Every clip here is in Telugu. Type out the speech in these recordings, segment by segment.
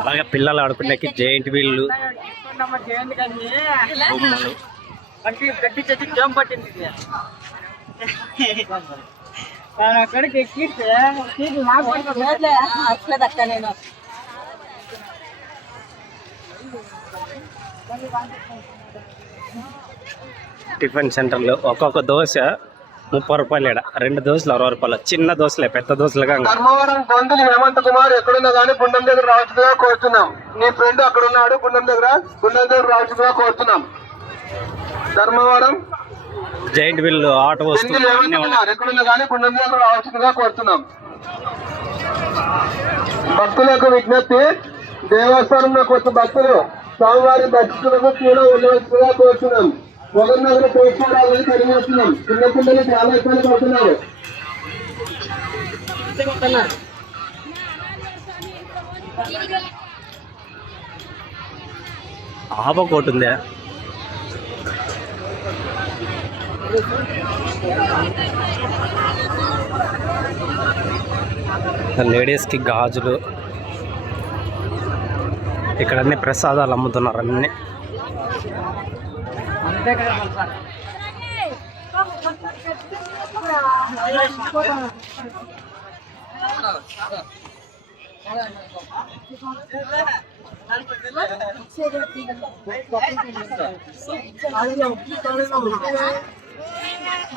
అలాగే పిల్లలు ఆడుకునేకి జైంట్ వీళ్ళు. బొమ్మలు. గట్టి చచ్చి జంప్ పట్టింది ఇది. నేను అక్కడికి ఎక్కిస్తే సీట్లు నాకు అట్లేదు అక్క నేను. టిఫిన్ సెంటర్లో ఒక్కొక్క దోశ ముప్పై రూపాయలు ఈడ రెండు దోశలు అరవై రూపాయలు. చిన్న దోశలే పెద్ద దోశలుగా. ధర్మవరం బంధులు హేమంత్ కుమార్ ఎక్కడున్నా కానీ గుండం దగ్గర రావచ్చుగా కోరుతున్నాం. నీ ఫ్రెండ్ అక్కడ ఉన్నాడు గుండం దగ్గర? గుండం దగ్గర రావచ్చుగా కోరుతున్నాం. ధర్మవరం జైంట్ వీళ్ళు ఆట కుమార్ ఎక్కడున్నా కానీ గుండం దగ్గర రావచ్చుగా కోరుతున్నాం. భక్తులకు విజ్ఞప్తి దేవస్థానంలో కొత్త భక్తులు స్వామివారి దర్శకులకు కూడా వెళ్ళవలసిందిగా కోరుతున్నాం. పొగర్ నగర పోషకాలని కలిగిస్తున్నాం చిన్న పిల్లలు చాలా ఇబ్బంది పడుతున్నారు. ఆప లేడీస్కి గాజులు. ఇక్కడ అన్ని ప్రసాదాలు అమ్ముతున్నారు అన్నీ. అంతే కదా సార్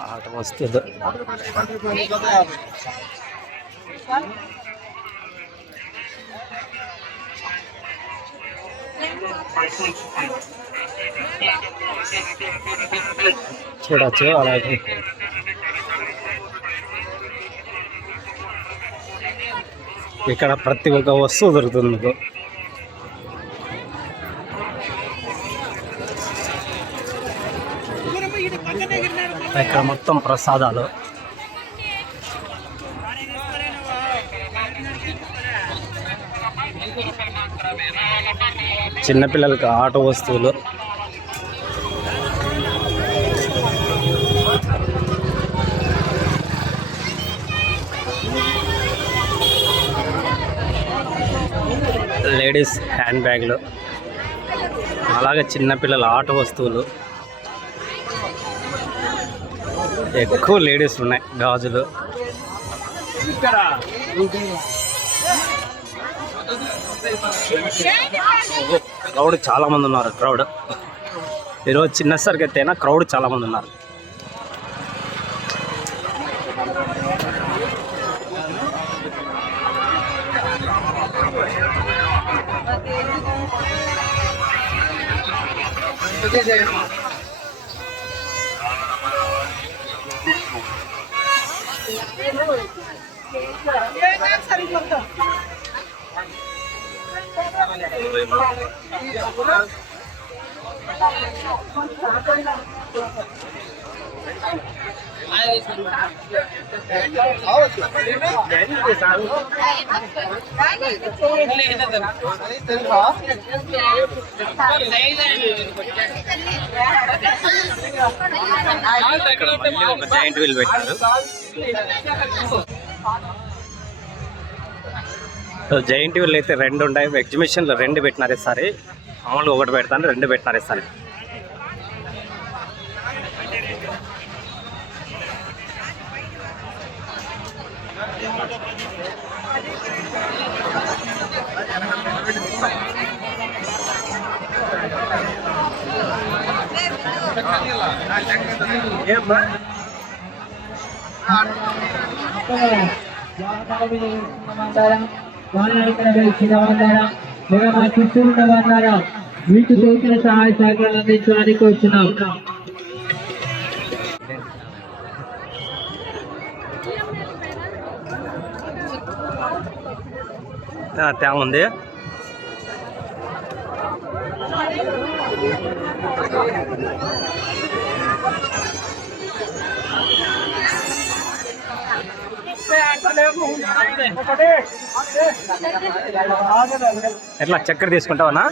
ఆట వస్తుంది చూడచ్చు అలాగే. ఇక్కడ ప్రతి ఒక్క వస్తువు దొరుకుతుంది మీకు. ఇక్కడ మొత్తం ప్రసాదాలు. చిన్నపిల్లలకి ఆట వస్తువులు. లేడీస్ హ్యాండ్ బ్యాగ్లు. అలాగే చిన్నపిల్లల ఆట వస్తువులు. ఎక్కువ లేడీస్ ఉన్నాయి గాజులు. క్రౌడ్ చాలా మంది ఉన్నారు క్రౌడ్ ఈరోజు చిన్న సరికి అయినా క్రౌడ్ చాలా మంది ఉన్నారు. ఇక్కడ ఒక జాయింట్ వీల్ పెట్టారు సో జైంట్ వీళ్ళు అయితే రెండు ఉన్నాయి ఎగ్జిబిషన్లో రెండు పెట్టినారు ఈసారి మామూలుగా ఒకటి పెడతాను రెండు పెట్టినారు ఈసారి మా చుట్టూ ఉన్న బంగారా మీకు తోచిన సహాయ సహకారాలు అందించడానికి వచ్చినాం తేమ ఉంది ఎట్లా చక్కెర తీసుకుంటావనా